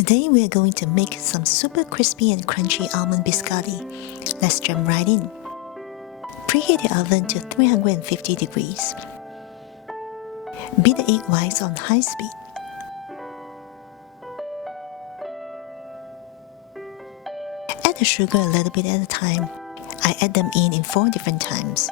Today we are going to make some super crispy and crunchy almond biscotti. Let's jump right in. Preheat the oven to 350 degrees. Beat the egg whites on high speed. Add the sugar a little bit at a time. I add them in 4 different times.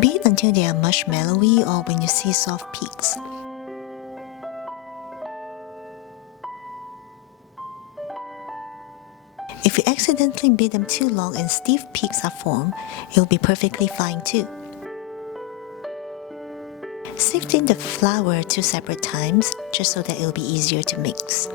Beat until they are marshmallowy or when you see soft peaks. If you accidentally beat them too long and stiff peaks are formed, it will be perfectly fine too. Sift in the flour 2 separate times just so that it will be easier to mix.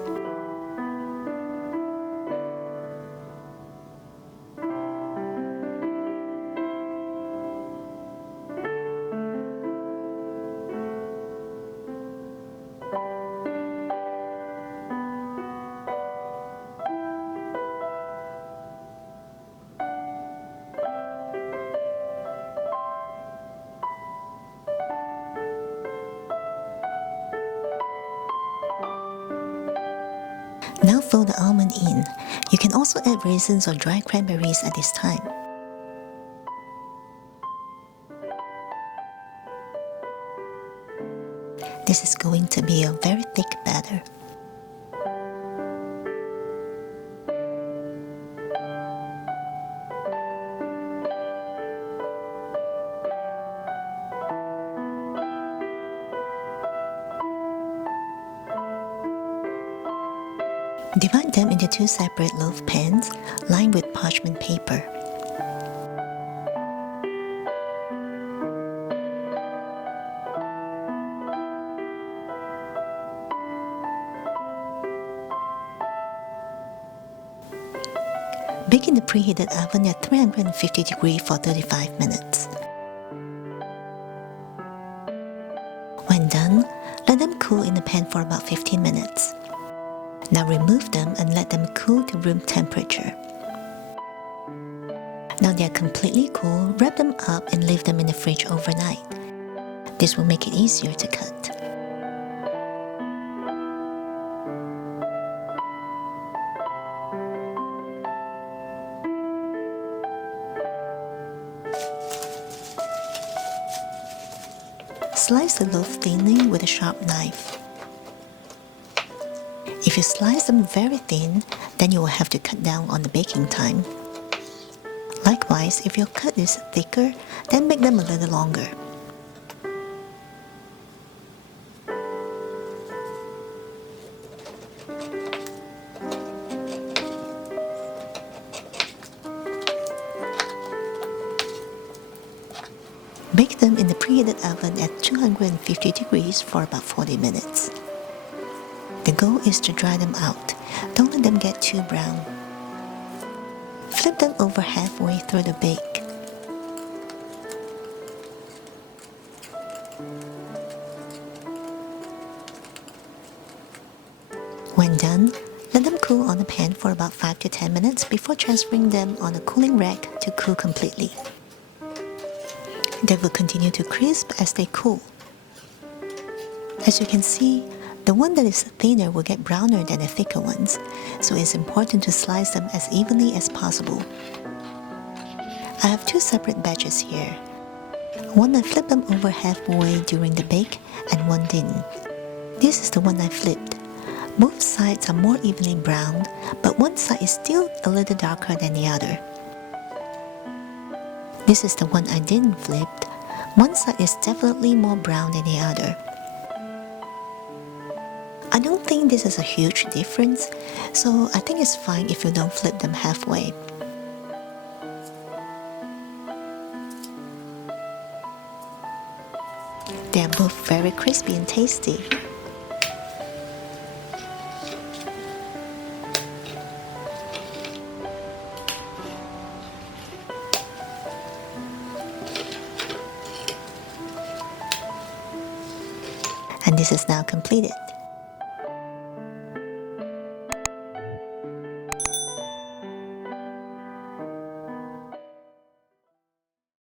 Now fold the almond in. You can also add raisins or dried cranberries at this time. This is going to be a very thick batter. Divide them into 2 separate loaf pans lined with parchment paper. Bake in the preheated oven at 350 degrees for 35 minutes. When done, let them cool in the pan for about 15 minutes. Now remove them and let them cool to room temperature. Now they are completely cool, wrap them up and leave them in the fridge overnight. This will make it easier to cut. Slice the loaf thinly with a sharp knife. If you slice them very thin, then you will have to cut down on the baking time. Likewise, if your cut is thicker, then make them a little longer. Bake them in the preheated oven at 250 degrees for about 40 minutes. The goal is to dry them out. Don't let them get too brown. Flip them over halfway through the bake. When done, let them cool on the pan for about 5 to 10 minutes before transferring them on a cooling rack to cool completely. They will continue to crisp as they cool. As you can see, the one that is thinner will get browner than the thicker ones, so it's important to slice them as evenly as possible. I have 2 separate batches here. One I flipped them over halfway during the bake and one didn't. This is the one I flipped. Both sides are more evenly browned, but one side is still a little darker than the other. This is the one I didn't flip. One side is definitely more brown than the other. I don't think this is a huge difference, so I think it's fine if you don't flip them halfway. They are both very crispy and tasty. And this is now completed.